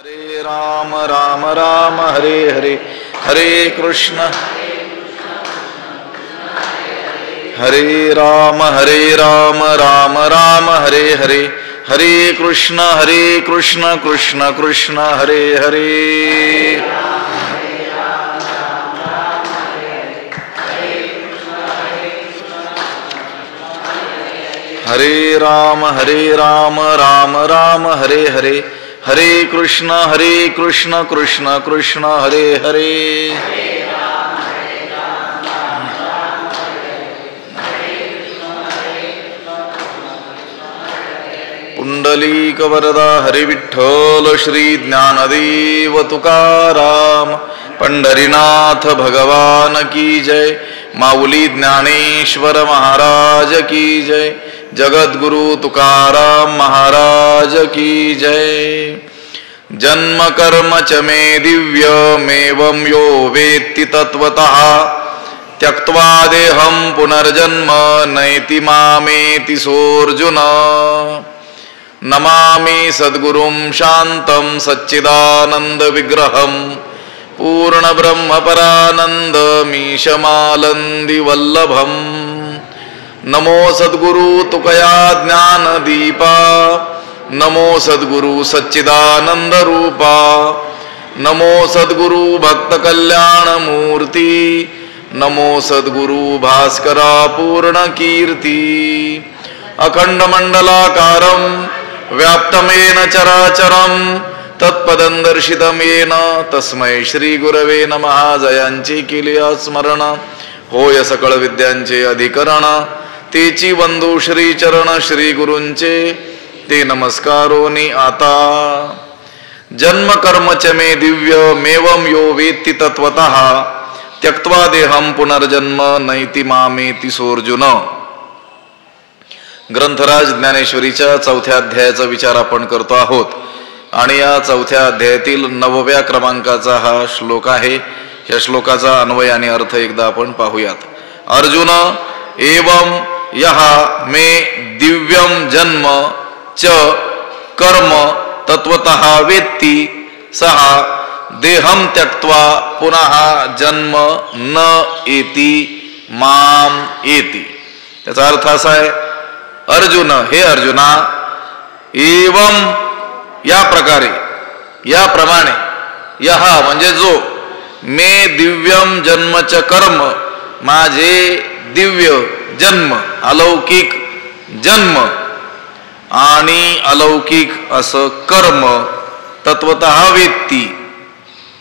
हरे राम राम राम हरे हरे, हरे कृष्ण राम राम राम हरे हरे, हरे कृष्ण कृष्ण कृष्ण हरे हरे। हरे राम राम राम हरे हरे, हरे कृष्ण कृष्ण कृष्ण हरे हरे। पुंडलीक वरदा हरि विठ्ठल श्री ज्ञानदेव तुकाराम, पंढरीनाथ भगवान की जय, माऊली ज्ञानेश्वर महाराज की जय, जगद्गुरु तुकाराम महाराज की जय। जन्म कर्म च मे दिव्यमेवं यो वेत्ति तत्त्वतः, त्यक्त्वा देहं पुनर्जन्म नैति मामेति सोऽर्जुन। नमामि सद्गुरुं शान्तं सच्चिदानन्द विग्रहं, पूर्ण ब्रह्म परानन्दमीशमालन्दी वल्लभम्। नमो सद्गुरु तुकया ज्ञान दीपा, नमो सद्गुरु सच्चिदानंद रूपा, नमो सद्गुरु भक्त कल्याण मूर्ति, नमो सद्गुरु भास्करा पूर्ण कीर्ति। अखंड मंडलाकारं व्याप्तमेन चराचरं, तत्पदं दर्शितं येन तस्मै श्री गुरवे नमः। जयांची केली स्मरण, होय सकळ विद्यांचे अधिकरण, तेची वंदू श्री चरण श्री गुरूंचे, ते नमस्कारोनी आता। जन्म कर्म च मे दिव्यमेवं यो वेत्ति तत्त्वतः, त्यक्त्वा देहं पुनर्जन्म नैति मामेति सोऽर्जुन। ग्रंथराज ज्ञानेश्वरीच्या 4थ्या अध्यायाचा विचार आपण करतो आहोत आणि या 4थ्या अध्यायातील 9व्या क्रमांकाचा हा श्लोक आहे। या श्लोकाचा अन्वय आणि अर्थ एकदा आपण पाहूयात। अर्जुन एवं यः मे दिव्यं जन्म च कर्म तत्वतः वेत्ति सः देहं त्यक्त्वा पुनः जन्म न एति माम एति। त्याचा अर्थ असा आहे, अर्जुन हे अर्जुना, एवं या प्रकारे याप्रमाणे, यः म्हणजे जो, मे दिव्यम जन्मच कर्म माझे दिव्य जन्म अलौकिक जन्म आणि अलौकिक असं कर्म तत्वतः वेत्ती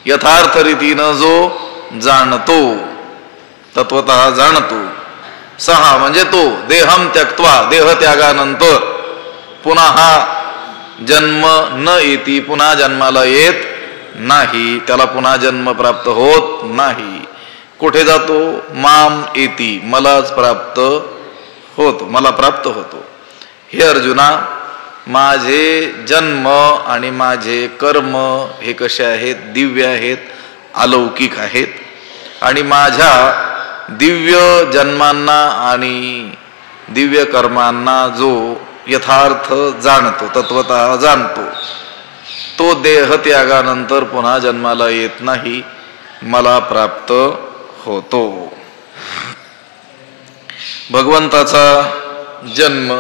यथार्थ रीतीनं जो जाणतो, तत्वतः जाणतो, सहा म्हणजे तो, देहम त्यक्त्वा देह त्यागानंतर पुन्हा जन्म न येती पुन्हा जन्माला येत नाही, त्याला पुन्हा जन्म प्राप्त होत नाही। कुठे जातो? माम येती मलाच प्राप्त होतो, मला प्राप्त होतो। हे अर्जुना, माझे जन्म आणि माझे कर्म हे कसे आहेत? दिव्य आहेत, अलौकिक आहेत। आणि माझ्या दिव्य जन्मांना आणि दिव्य कर्मांना जो यथार्थ जाणतो, तत्वतः जाणतो, तो देह त्यागानंतर पुन्हा जन्माला येत नाही, मला प्राप्त होतो। भगवंताचा जन्म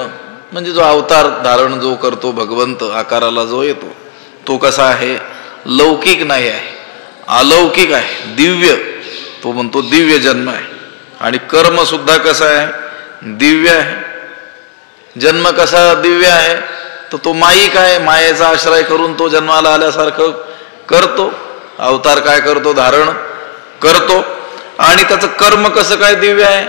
म्हणजे जो अवतार धारण जो करतो, भगवंत आकाराला जो येतो, तो कसा आहे? लौकिक नाही आहे, अलौकिक आहे, दिव्य। तो म्हणतो दिव्य जन्म आहे। आणि कर्म सुद्धा कसा आहे? दिव्य आहे। जन्म कसा दिव्य आहे? तर तो माईक आहे, मायेचा आश्रय करून तो जन्माला आल्यासारखं करतो, अवतार काय करतो? धारण करतो। आणि त्याचं कर्म कसं काय दिव्य आहे?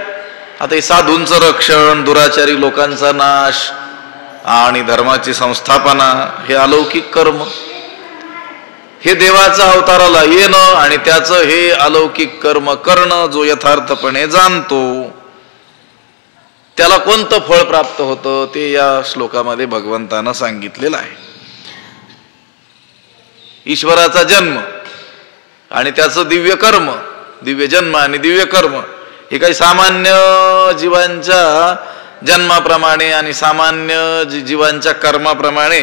आता हे साधूंचं रक्षण, दुराचारी लोकांचा नाश आणि धर्माची संस्थापना हे अलौकिक कर्म। हे देवाचा अवताराला येणं आणि त्याचं हे अलौकिक कर्म करणं, जो यथार्थपणे जाणतो त्याला कोणतं फळ प्राप्त होतं ते या श्लोकामध्ये भगवंतानं सांगितलेलं आहे। ईश्वराचा जन्म आणि त्याचं दिव्य कर्म, दिव्य जन्म आणि दिव्य कर्म हे काही सामान्य जीवांच्या जन्माप्रमाणे आणि सामान्य जीवांच्या कर्माप्रमाणे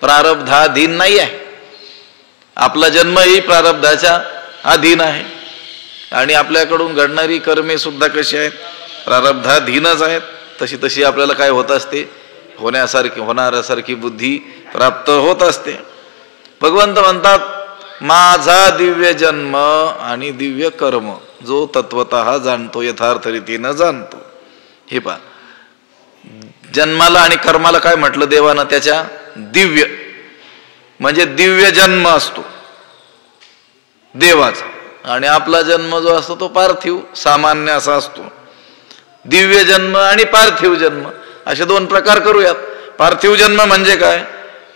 प्रारब्धाधीन नाही आहे। आपला जन्मही प्रारब्धाच्या अधीन आहे आणि आपल्याकडून घडणारी कर्मे सुद्धा कशी आहेत, प्रारब्धाधीनच आहेत. तशी तशी आपल्याला काय होत असते, होणाऱ्यासारखी बुद्धी प्राप्त होत असते. भगवंत म्हणतात माझा दिव्य जन्म आणि दिव्य कर्म जो तत्वतः जाणतो, यथार्थ रीतीनं जाणतो. हे पहा, जन्माला आणि कर्माला काय म्हटलं देवानं, त्याच्या दिव्य म्हणजे दिव्य जन्म असतो देवाचा, आणि आपला जन्म जो असतो तो पार्थिव सामान्य असा असतो. दिव्य जन्म आणि पार्थिव जन्म असे दोन प्रकार करूयात. पार्थिव जन्म म्हणजे काय,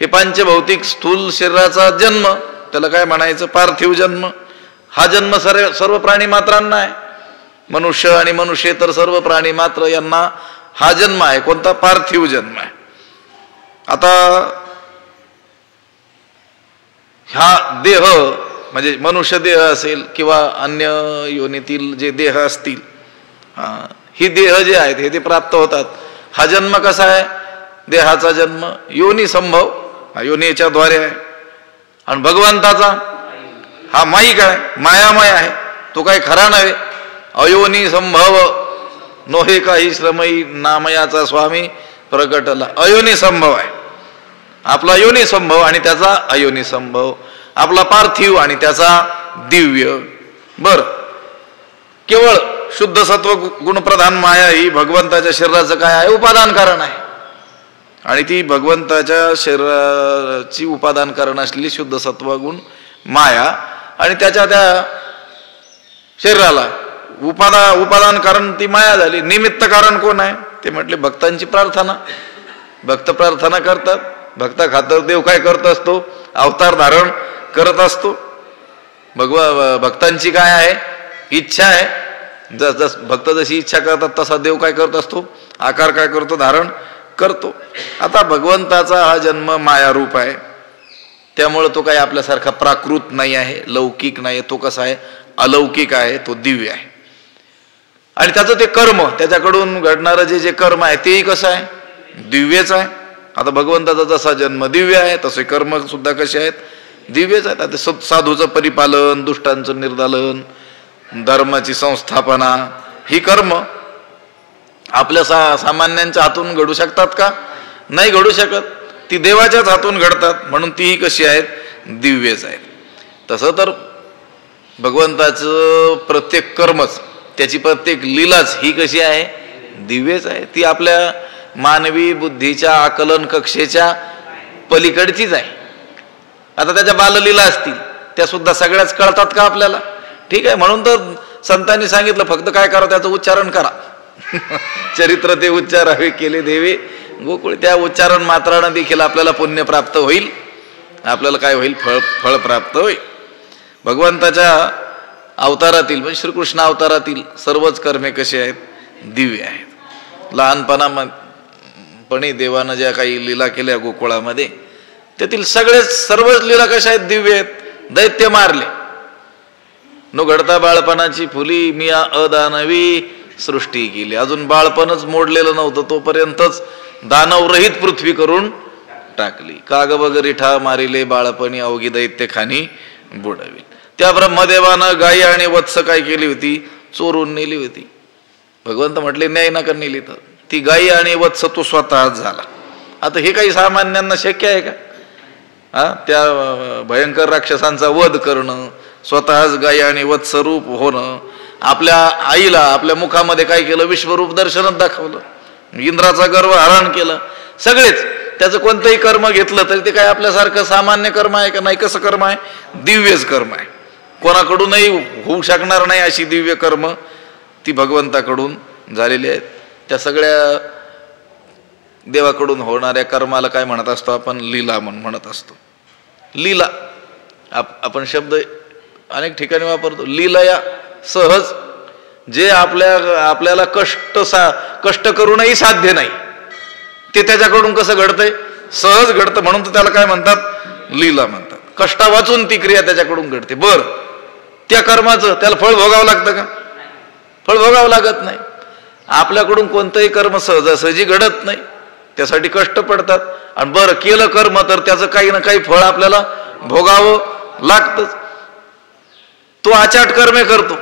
हे पंचभौतिक स्थूल शरीराचा जन्म, त्याला काय म्हणायचं, पार्थिव जन्म. हा जन्म सर्व प्राणी मात्रांना आहे, मनुष्य आणि मनुष्येतर सर्व प्राणी मात्र यांना हा जन्म आहे. कोणता, पार्थिव जन्म आहे. आता हा देह म्हणजे मनुष्य देह असेल किंवा अन्य योनीतील जे देह असतील, ही देह जे आहेत हे ते प्राप्त होतात. हा जन्म कसा आहे, देहाचा जन्म योनी संभव, हा योनीच्या द्वारे आहे. आणि भगवंताचा हा माईक आहे, मायामय आहे, तो काही खरा नव्हे. अयोनी संभव नोहे काही श्रमई नामयाचा स्वामी प्रगटला. अयोनी संभव आहे आपला, योनी संभव आणि त्याचा अयोनी संभव. आपला पार्थिव आणि त्याचा दिव्य. बर, केवळ शुद्ध सत्व गुणप्रधान माया ही भगवंताच्या शरीराचं काय आहे, उपादान कारण आहे. आणि ती भगवंताच्या शरीराची उपादान कारण असलेली शुद्ध सत्व गुण माया, आणि त्याच्या त्या शरीराला उपादान कारण ती माया झाली. निमित्त कारण कोण आहे, ते म्हटले भक्तांची प्रार्थना. भक्त प्रार्थना करतात, भक्ता खातर देव काय करत असतो, अवतार धारण करत असतो. भक्तांची काय आहे, इच्छा आहे. जस भक्त जशी इच्छा करतात तसा देव काय करत असतो, आकार काय करतो, धारण करतो. आता भगवंताचा हा जन्म मायारूप आहे, त्यामुळे तो काही आपल्यासारखा प्राकृत नाही आहे, लौकिक नाही. तो कसा आहे, अलौकिक आहे, तो दिव्य आहे. आणि त्याचं ते कर्म, त्याच्याकडून घडणारं जे कर्म आहे तेही कसं आहे, दिव्यच आहे. आता भगवंताचा जसा जन्म दिव्य आहे तसे कर्म सुद्धा कसे आहेत, दिव्यच आहेत. आता साधूचं परिपालन, दुष्टांचं निर्दालन, धर्माची संस्थापना, ही कर्म आपल्या सामान्यांच्या हातून घडू शकतात का, नाही घडू शकत. ती देवाच्याच हातून घडतात, म्हणून तीही कशी आहेत, दिव्यच आहेत. तसं तर भगवंताचं प्रत्येक कर्मच, त्याची प्रत्येक लीलाच ही कशी आहे, दिव्यच आहे. ती आपल्या मानवी बुद्धीच्या आकलन कक्षेच्या पलीकडचीच आहे. आता त्याच्या बाललीला असतील त्या सुद्धा सगळ्याच कळतात का आपल्याला, ठीक आहे. म्हणून तर संतांनी सांगितलं फक्त काय करा, त्याचं उच्चारण करा. चरित्र ते उच्चारावे केले देवे गोकुळ. त्या उच्चारण मात्रानं देखील आपल्याला पुण्य प्राप्त होईल, आपल्याला काय होईल, फळ प्राप्त होईल. भगवंताच्या अवतारातील म्हणजे श्रीकृष्ण अवतारातील सर्वच कर्मे कसे आहेत, दिव्य आहेत. लहानपणी देवानं ज्या काही लीला केल्या गोकुळामध्ये, त्यातील सर्वच लीला कशा आहेत, दिव्य आहेत. दैत्य मारले, न घडता बाळपणाची फुली मी अदानवी सृष्टी केली. अजून बाळपणच मोडलेलं नव्हतं तोपर्यंतच दानवरहित पृथ्वी करून टाकली. काग बगरिठा मारिले बाळपणी अवघी दैत्य खानी बुडविल. त्या ब्रह्मदेवानं गायी आणि वत्स काय केली होती, चोरून नेली होती. भगवंत म्हटले न्याय नका नेली, तर ती गायी आणि वत्स तो स्वतःच झाला. आता हे काही सामान्यांना शक्य आहे का, त्या भयंकर राक्षसांचा वध करणं, स्वतःच गायी आणि वत्स रूप होणं. आपल्या आईला आपल्या मुखामध्ये काय केलं, विश्वरूप दर्शनात दाखवलं, इंद्राचा गर्व हरण केलं. सगळेच त्याचं कोणतंही कर्म घेतलं तरी ते काय आपल्यासारखं सामान्य कर्म आहे का, नाही. कसं कर्म आहे, दिव्यच कर्म आहे. कोणाकडूनही होऊ शकणार नाही अशी दिव्य कर्म ती भगवंताकडून झालेली आहेत. त्या सगळ्या देवाकडून होणाऱ्या कर्माला काय म्हणत असतो आपण, लीला म्हणत असतो. लीला आपण शब्द अनेक ठिकाणी वापरतो. लीला या सहज, जे आपल्याला कष्ट करूनही साध्य नाही ते त्याच्याकडून कसं घडतंय, सहज घडतं. म्हणून तर त्याला काय म्हणतात, लीला म्हणतात. कष्टा वाचून ती क्रिया त्याच्याकडून घडते. बर, त्या कर्माचं त्याला फळ भोगावं लागतं का, फळ भोगावं लागत नाही. आपल्याकडून कोणतंही कर्म सहजासहजी घडत नाही, त्यासाठी कष्ट पडतात. आणि बरं केलं कर्म तर त्याचं काही ना काही फळ आपल्याला भोगावं लागतच. तो आचाट कर्मे करतो,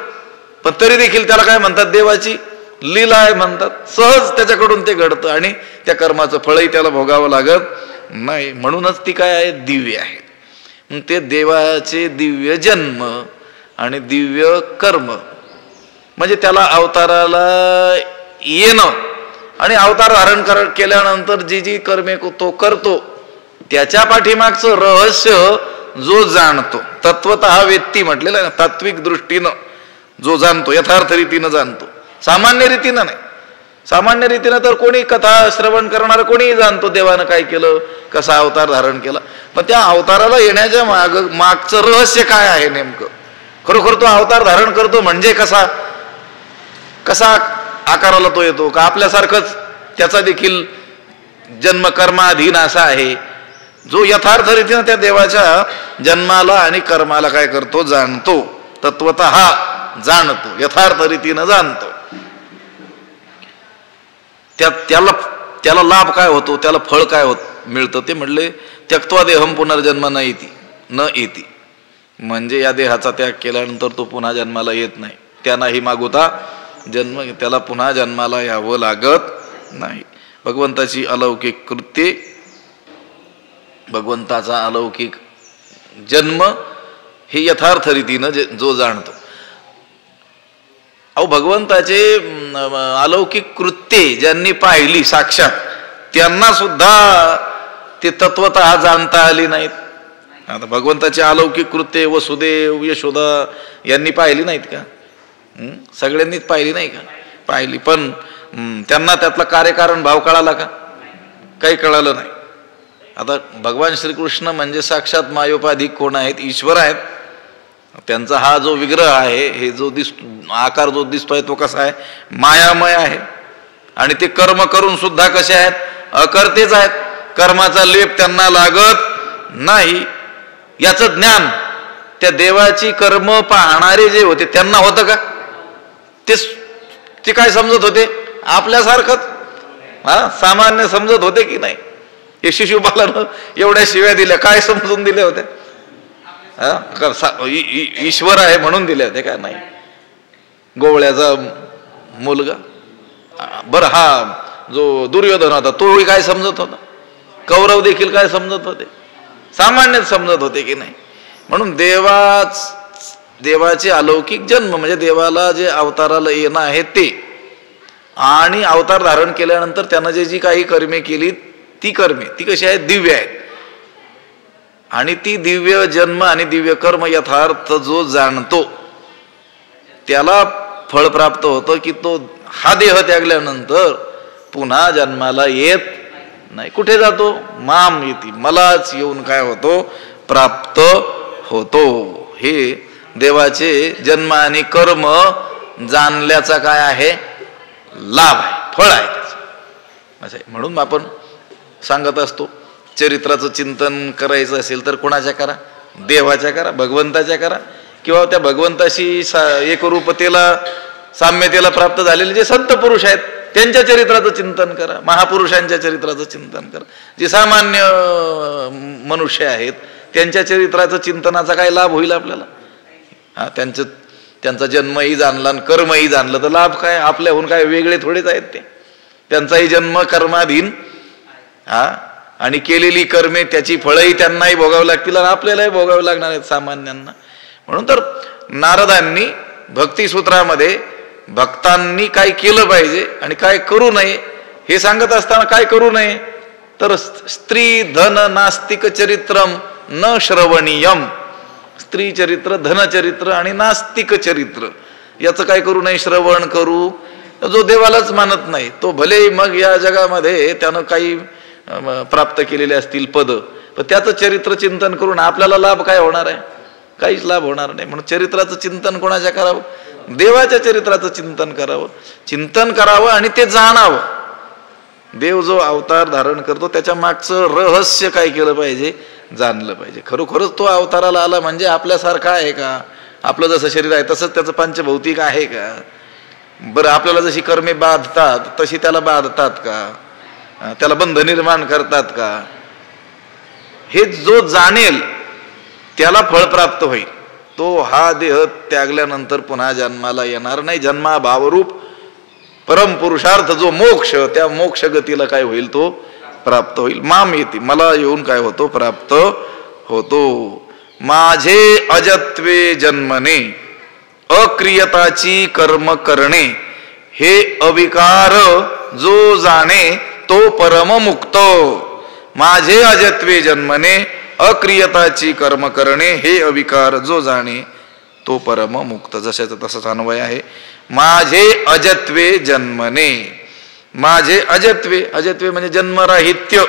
पण तरी देखील त्याला काय म्हणतात, देवाची लीला आहे म्हणतात. सहज त्याच्याकडून ते घडतं आणि त्या कर्माचं फळही त्याला भोगावं लागत नाही. म्हणूनच ती काय आहे, दिव्य आहे. मग ते देवाचे दिव्य जन्म आणि दिव्य कर्म म्हणजे त्याला अवताराला येणं आणि अवतार धारण केल्यानंतर जी जी कर्मे तो करतो त्याच्या पाठीमागचं रहस्य जो जाणतो, तत्वतः व्यक्ती म्हटलेलं आहे ना, तात्विक दृष्टीनं जो जाणतो, यथार्थ रीतीनं जाणतो, सामान्य रीतीनं नाही. सामान्य रीतीनं तर कोणी कथा श्रवण करणार कोणीही जाणतो देवानं काय केलं, कसा अवतार धारण केला. पण त्या अवताराला येण्याच्या मागचं रहस्य काय आहे नेमकं, खरोखर तो अवतार धारण करतो म्हणजे कसा कसा आकाराला तो येतो का आपल्यासारखंच त्याचा देखील जन्म कर्माधीन असा आहे, जो यथार्थ रीतीनं त्या देवाच्या जन्माला आणि कर्माला काय करतो, जाणतो, तत्वतः जाणतो, यथार्थ रीतीनं जाणतो. त्याला लाभ काय होतो, त्याला फळ काय मिळतं ते म्हणले, त्यक्त्वा देहम पुनर्जन्म न येती. म्हणजे या देहाचा त्याग केल्यानंतर तो पुन्हा जन्माला येत नाही. त्यांनाही मागोता जन्म, त्याला पुन्हा जन्माला यावं लागत नाही. भगवंताची अलौकिक कृत्ये, भगवंताचा अलौकिक जन्म हे यथार्थ रीतीनं जो जाणतो. अहो भगवंताचे अलौकिक कृत्ये ज्यांनी पाहिली साक्षात त्यांना सुद्धा ते तत्वतः जाणता आली नाहीत. आता भगवंताचे अलौकिक कृत्ये वसुदेव यशोदा यांनी पाहिली नाहीत का? सगळ्यांनीच पाहिली नाही का? पाहिली, पण त्यांना त्यातला कार्यकारण भाव कळाला का? काही कळालं नाही. आता भगवान श्रीकृष्ण म्हणजे साक्षात मायोपाधिक कोण आहेत? ईश्वर आहेत. त्यांचा हा जो विग्रह आहे, हे जो आकार जो दिसतोय तो कसा आहे? मायामय आहे. आणि ते कर्म करून सुद्धा कसे आहेत? अकर्तेच आहेत. कर्माचा लेप त्यांना लागत नाही. याचं ज्ञान त्या देवाची कर्म पाहणारे जे होते त्यांना होतं का? ते काय समजत होते? आपल्यासारखंच सामान्य समजत होते की नाही? हे शिशुपालानं एवढ्या शिव्या दिल्या, काय समजून दिल्या होत्या? ईश्वर आहे म्हणून दिल्या होत्या का? नाही. गोवळ्याचा मुलगा, बरं हा जो दुर्योधन होता तोही काय समजत होता? कौरव देखील काय समजत होते? सामान्यच समजत होते की नाही? म्हणून देवाचे अलौकिक जन्म म्हणजे देवाला जे अवताराला येणं आहे ते, आणि अवतार धारण केल्यानंतर त्यानं जी काही कर्मे केली ती कर्मे ती कशी आहेत? दिव्य आहेत. आणि ती दिव्य जन्म आणि दिव्य कर्म यथार्थ जो जाणतो त्याला फळ प्राप्त होतं की तो हा देह त्यागल्यानंतर पुन्हा जन्माला येत नाही. कुठे जातो? माम येती, मलाच येऊन काय होतो? प्राप्त होतो. हे देवाचे जन्म आणि कर्म जाणल्याचा काय आहे? लाभ आहे, फळ आहे त्याचं. असं म्हणून आपण सांगत असतो, चरित्राचं चिंतन करायचं असेल तर कोणाच्या करा? देवाच्या करा, भगवंताच्या करा, किंवा त्या भगवंताशी एकरूपतेला साम्यतेला प्राप्त झालेले जे संत पुरुष आहेत त्यांच्या चरित्राचं चिंतन करा, महापुरुषांच्या चरित्राचं चिंतन करा. जे सामान्य मनुष्य आहेत त्यांच्या चरित्राचं चिंतनाचा काय लाभ होईल आपल्याला? त्यांचा जन्मही जाणला आणि कर्मही जाणलं तर लाभ काय? आपल्याहून काय वेगळे थोडेच आहेत ते. त्यांचाही जन्म कर्माधीन, आणि केलेली कर्मे त्याची फळही त्यांनाही भोगावी लागतील आणि आपल्यालाही भोगावी लागणार आहेत सामान्यांना. म्हणून तर नारदांनी भक्तिसूत्रामध्ये भक्तांनी काय केलं पाहिजे आणि काय करू नये हे सांगत असताना काय करू नये तर स्त्री धन नास्तिक चरित्रम न श्रवणीयम. स्त्री चरित्र, धनचरित्र आणि नास्तिक चरित्र याचं काय करू नये? श्रवण करू. जो देवालाच मानत नाही तो भले मग या जगामध्ये त्यानं काही प्राप्त केलेले असतील पद, पण त्याचं चरित्र चिंतन करून आपल्याला लाभ काय होणार आहे? काहीच लाभ होणार नाही. म्हणून चरित्राचं चिंतन कोणाच्या करावं? देवाच्या चरित्राचं चिंतन करावं. चिंतन करावं आणि ते जाणावं. देव जो अवतार धारण करतो त्याच्या मागचं रहस्य काय केलं पाहिजे? जाणलं पाहिजे. खरोखरच तो अवताराला आला म्हणजे आपल्यासारखा आहे का? आपलं जसं शरीर आहे तसंच त्याचं पंचभौतिक आहे का? बरं, आपल्याला जशी कर्मे बाधतात तशी त्याला बाधतात का? त्याला बंध निर्माण करतात का? हे जो जाणेल त्याला फळ प्राप्त होईल. तो हा देह त्यागल्यानंतर पुन्हा जन्माला येणार नाही. जन्माभावरूप परमपुरुषार्थ जो मोक्ष, त्या मोक्ष गतीला काय होईल, तो प्राप्त होईल. माम येते, मला येऊन काय होतो, प्राप्त होतो. माझे अजत्वे जन्मने अक्रियताची कर्म करणे, हे अविकार जो जाणे तो परममुक्त. माझे अजत्वे जन्मने अक्रियताची कर्म करणे, हे अविकार जो जाणे तो परममुक्त. जशाचा तसाच अन्वय आहे. माझे अजत्वे जन्मने, माझे अजत्वे, अजत्वे म्हणजे जन्मराहित्य,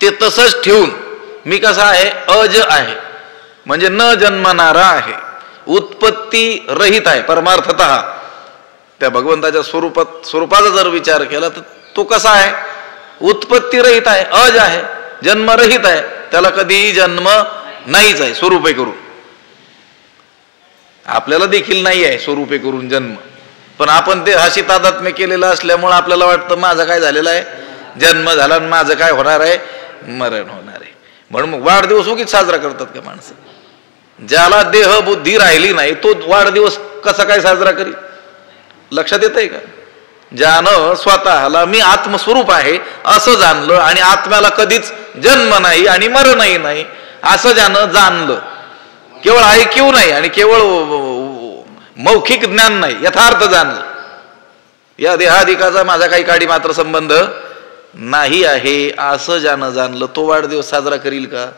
ते तसंच ठेवून मी कसा आहे, अज आहे म्हणजे न जन्मणारा आहे, उत्पत्ती रहित आहे परमार्थतः. त्या भगवंताच्या स्वरूपाचा जर विचार केला तर तो कसा आहे, उत्पत्ती रहित आहे, अज आहे, जन्मरहित आहे. त्याला कधीही जन्म नाहीच आहे स्वरूपे करून. आपल्याला देखील नाही आहे स्वरूपे करून जन्म, पण आपण ते हाशी तादात्म्य केलेलं असल्यामुळे आपल्याला वाटतं माझं काय झालेलं आहे, जन्म झाला आणि माझं काय होणार आहे, मरण होणार आहे. म्हणून मग वाढदिवस उगीच साजरा करतात का माणसं? ज्याला देह बुद्धी राहिली नाही तो वाढदिवस कसा काय साजरा करी? लक्षात येतंय का? ज्यानं स्वतःला मी आत्मस्वरूप आहे असं जाणलं आणि आत्म्याला कधीच जन्म नाही आणि मरणही नाही असं ज्यानं जाणलं, केवळ ऐक्यू नाही आणि केवळ मौखिक ज्ञान नाही, यथार्थ जाणलं, या देहाधिकाचा माझा काही काडी मात्र संबंध नाही आहे असं ज्यानं जाणलं, तो वाढदिवस साजरा करील का?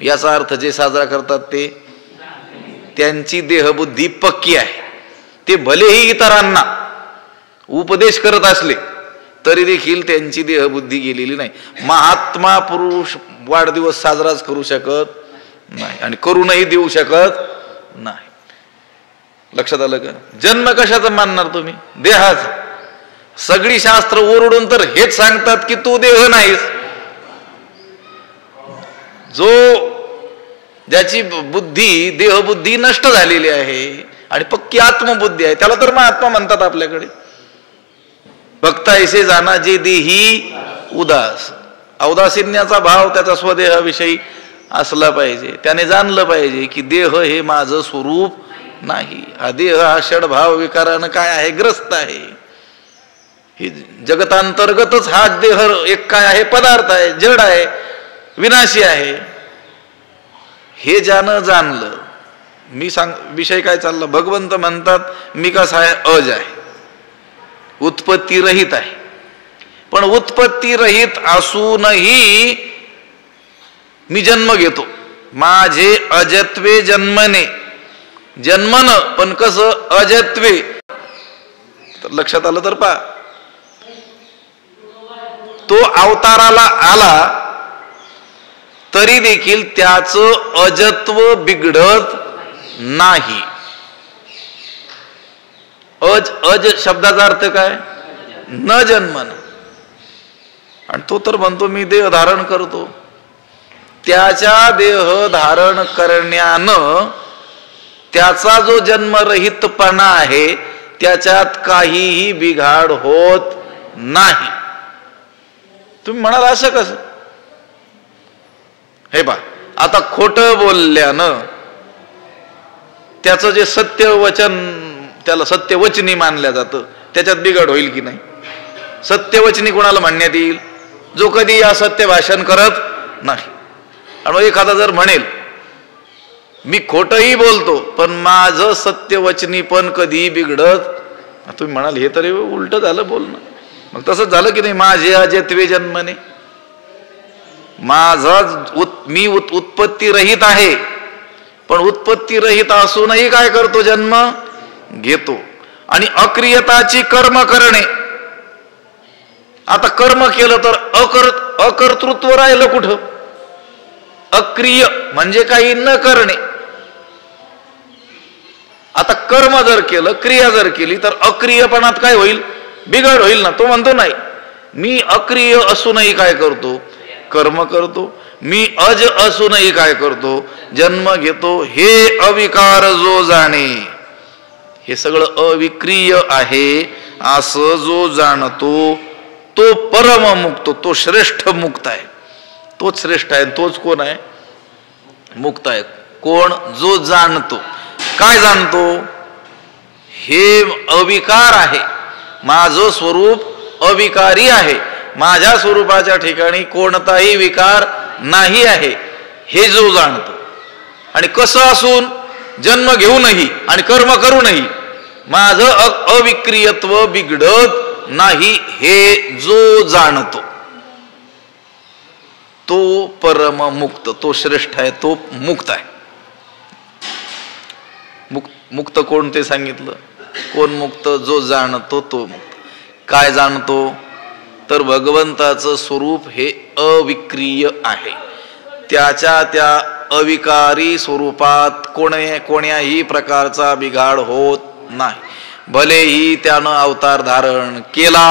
याचा अर्थ जे साजरा करतात ते त्यांची देहबुद्धी पक्की आहे. ते भलेही इतरांना उपदेश करत असले तरी देखील त्यांची देहबुद्धी गेलेली नाही. महात्मा पुरुष वाढदिवस साजराच करू शकत नाही आणि करूनही देऊ शकत नाही. लक्षात आलं का? जन्म कशाचा मानणार तुम्ही? देहाचा. सगळी शास्त्र ओरडून तर हेच सांगतात की तू देह नाहीस. जो ज्याची बुद्धी देहबुद्धी नष्ट झालेली आहे आणि पक्की आत्मबुद्धी आहे त्याला तर महात्मा म्हणतात आपल्याकडे. भक्त ऐसे जाना जे देही उदास. औदासीन्याचा भाव त्याचा स्वदेहाविषयी असला पाहिजे. त्याने जाणलं पाहिजे की देह हे माझं स्वरूप नाही. हा देह हा षडभाव विकारानं काय आहे, ग्रस्त आहे. हे जगतांतर्गतच हा देह एक काय आहे, पदार्थ आहे, जड आहे, विनाशी आहे. हे ज्यानं जाणलं, मी विषय काय चालला, भगवंत म्हणतात मी कसा आहे, अज आहे, उत्पत्ती रहित आहे. पण उत्पत्ती रहित असूनही मी जन्म घेतो. माझे अजत्वे जन्मने, जन्मन पण कसं, अजत्वे. तर लक्षात आलं तर पहा, तो अवताराला आला तरी देखील त्याचं अजत्व बिघडत नाही. अज, अज शब्दाचा अर्थ काय, न जन्मन. आणि तो तर म्हणतो मी देह धारण करतो. त्याच्या देह धारण करण्यानं त्याचा जो जन्मरहितपणा आहे त्याच्यात काहीही बिघाड होत नाही. तुम्ही म्हणाल असं कसं? हे बा, आता खोटं बोलल्यानं त्याचं जे सत्य वचन, त्याला सत्यवचनी मानल्या जातं, त्याच्यात बिघड होईल की नाही? सत्यवचनी कोणाला म्हणण्यात येईल? जो कधी असत्य भाषण करत नाही. आणि एखादा जर म्हणेल मी खोटही बोलतो पण माझं सत्यवचनी पण कधी बिघडत, तुम्ही म्हणाल हे तरी उलट झालं बोलणं. मग तसंच झालं की नाही, माझे अजत्वे जन्मने, माझा मी उत्पत्ती रहित आहे पण उत्पत्ती रहित असूनही काय करतो, जन्म घेतो. आणि अक्रियताची कर्म करणे. आता कर्म केलं तर अकर्तृत्व राहिलं कुठं? अक्रिय म्हणजे काही न करणे. आता कर्म जर केलं, क्रिया जर केली तर अक्रियपणात काय होईल, बिघड होईल ना. तो म्हणतो नाही, मी अक्रिय असूनही काय करतो, कर्म करतो. मी अज असूनही काय करतो, जन्म घेतो. हे अविकार जो जाणे, हे सगळं अविक्रिय आहे असं जो जाणतो तो परम मुक्त, तो श्रेष्ठ मुक्त आहे. तोच श्रेष्ठ आहे. तोच कोण आहे? मुक्त आहे. कोण? जो जाणतो. काय जाणतो? हे अविकार आहे, माझं स्वरूप अविकारी आहे, माझ्या स्वरूपाच्या ठिकाणी कोणताही विकार नाही आहे, हे जो जाणतो. आणि कसं असून जन्म घेऊनही आणि कर्म करूनही माझं अविक्रियत्व बिघडत नाही, हे जो जाणतो तो परम मुक्त, तो श्रेष्ठ आहे, तो मुक्त आहे. मुक्त कोण ते सांगितलं. कोण मुक्त? जो जाणतो तो मुक्त. काय जाणतो? तर भगवंताचं स्वरूप हे अविक्रिय आहे. त्याच्या त्या अविकारी स्वरूपात कोण्याही प्रकारचा बिघाड होत नाही. भलेही त्यानं अवतार धारण केला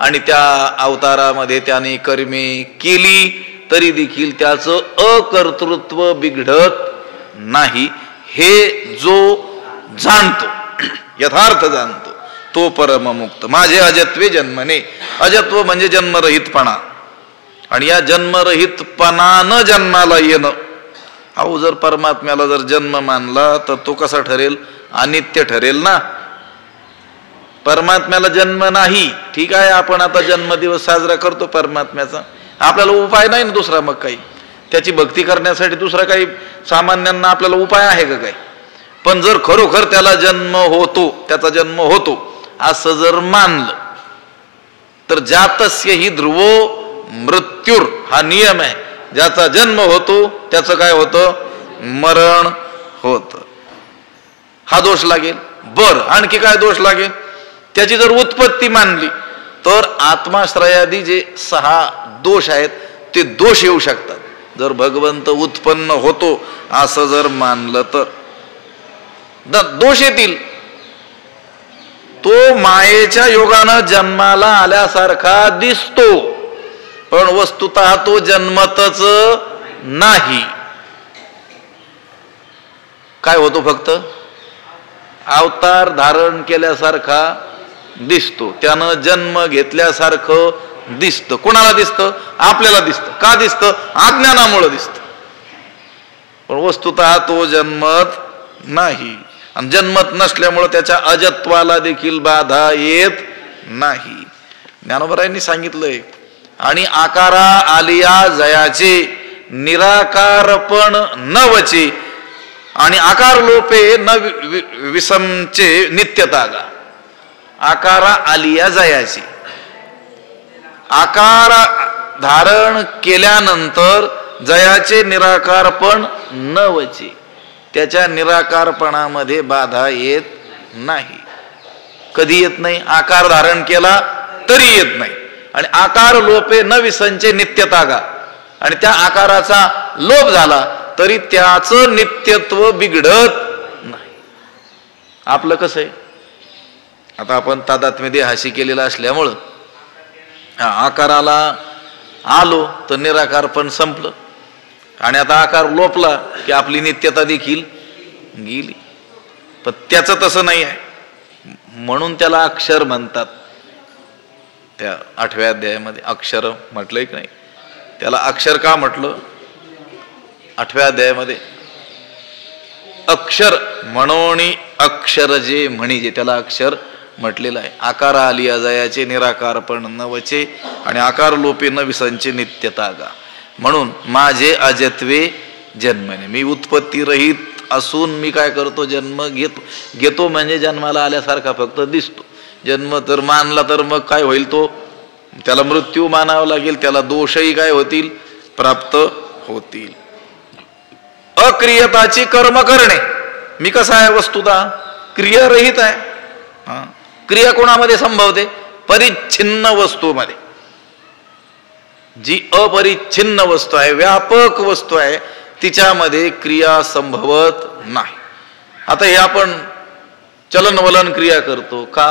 आणि त्या अवतारामध्ये त्याने कर्मे केली तरी देखील त्याचं अकर्तृत्व बिघडत नाही. हे जो जाणतो, यथार्थ जाणतो, तो परममुक्त. माझे अजत्वे जन्मने. अजत्व म्हणजे जन्मरहितपणा. आणि या जन्मरहितपणानं जन्माला येणं. अहो, जर परमात्म्याला जर जन्म मानला तर तो कसा ठरेल? अनित्य ठरेल ना. परमात्म्याला जन्म नाही, ठीक आहे, आपण आता जन्मदिवस साजरा करतो परमात्म्याचा, आपल्याला उपाय नाही ना दुसरा. मग काही त्याची भक्ती करण्यासाठी दुसरा काही सामान्यांना आपल्याला उपाय आहे का काही? पण जर खरोखर त्याला जन्म होतो, त्याचा जन्म होतो असं जर मानलं तर जातस्य हि ध्रुवो मृत्यूर हा नियम आहे. ज्याचा जन्म होतो त्याचं काय होतं? मरण होत. हा दोष लागेल. बर, आणखी काय दोष लागेल? त्याची जर उत्पत्ती मानली तर आत्माश्रयादी जे 6 दोष आहेत ते दोष येऊ शकतात. जर भगवंत उत्पन्न होतो असं जर मानलं तर दोष येतील. तो मायेच्या योगानं जन्माला आल्यासारखा दिसतो, पण वस्तुतः तो जन्मतच नाही. काय होतो? फक्त अवतार धारण केल्यासारखा दिसतो, त्यानं जन्म घेतल्यासारखं दिसतं. कोणाला दिसतं? आपल्याला दिसतं. का दिसतं? अज्ञानामुळे दिसतं. पण वस्तुतः तो जन्मत नाही. आणि जन्मत नसल्यामुळे त्याच्या अजत्वाला देखील बाधा येत नाही. ज्ञानोबरायांनी सांगितलंय. आणि आकारा आलिया जयाचे निराकारपण न वचे आणि आकार लोपे न विषमचे नित्यतागा. आकारा आलिया जयाचे, आकार धारण केल्यानंतर जयाचे निराकारपण न वचे, त्याच्या निराकारपणामध्ये बाधा येत नाही. कधी येत नाही? आकार धारण केला तरी येत नाही. आणि आकार लोपे न विसंचे नित्यतागा, आणि त्या आकाराचा लोप झाला तरी त्याचं नित्यत्व बिघडत नाही. आपलं कसं आहे? आता आपण तादात्म्य देहाशी केलेला असल्यामुळं आकाराला आलो तर निराकारपण संपलं, आणि आता आकार लोपला की आपली नित्यता देखील गेली. पण त्याचं तसं नाही आहे, म्हणून त्याला अक्षर म्हणतात. त्या 8व्या अध्यायामध्ये अक्षर म्हटलंय की नाही? त्याला अक्षर का म्हटलं? 8व्या अध्यायामध्ये अक्षर म्हणून अक्षर जे म्हणजे त्याला अक्षर म्हटलेलं आहे. आकार आली अजयाचे निराकारपण न वचे आणि आकार लोपे न विसंचे नित्यतागा. म्हणून माझे अजत्वे जन्मने. मी उत्पत्ती रहित असून मी काय करतो? जन्म घेतो म्हणजे जन्माला आल्यासारखा फक्त दिसतो. जन्म तर मानला तर मग काय होईल? तो त्याला मृत्यू मानावा लागेल, त्याला दोषही काय होतील? प्राप्त होतील. अक्रियताची कर्म करणे. मी कसा आहे? वस्तुतः क्रियारहित आहे. क्रिया कोणामध्ये संभवते? परिच्छिन्न वस्तूमध्ये. जी अपरिच्छिन्न वस्तू आहे, व्यापक वस्तू आहे, तिच्यामध्ये क्रिया संभवत नाही. आता हे आपण चलनवलन क्रिया करतो का?